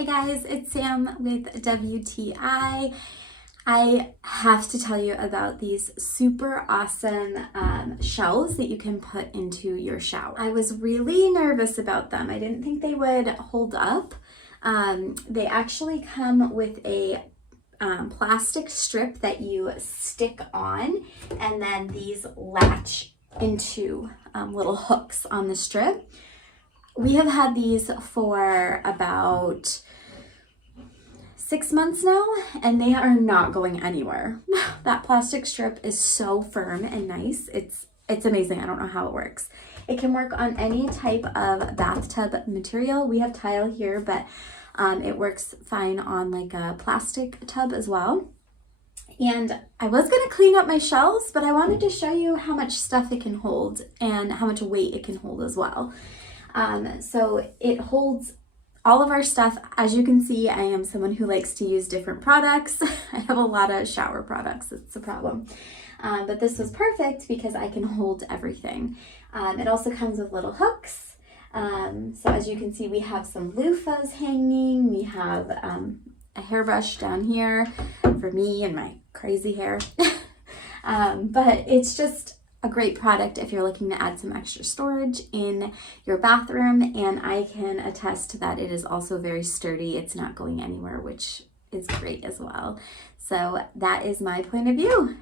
Hey guys, it's Sam with WTI. I have to tell you about these super awesome shelves that you can put into your shower. I was really nervous about them. I didn't think they would hold up. They actually come with a plastic strip that you stick on, and then these latch into little hooks on the strip. We have had these for about 6 months now, and they are not going anywhere. That plastic strip is so firm and nice. It's amazing. I don't know how it works. It can work on any type of bathtub material. We have tile here, but it works fine on like a plastic tub as well. And I was going to clean up my shelves, but I wanted to show you how much stuff it can hold and how much weight it can hold as well. So it holds all of our stuff. As you can see, I am someone who likes to use different products. I have a lot of shower products. It's a problem. But this was perfect because I can hold everything. It also comes with little hooks. So as you can see, we have some loofahs hanging. We have a hairbrush down here for me and my crazy hair. But it's just a great product if you're looking to add some extra storage in your bathroom, and I can attest that it is also very sturdy. It's not going anywhere, which is great as well. So that is my point of view.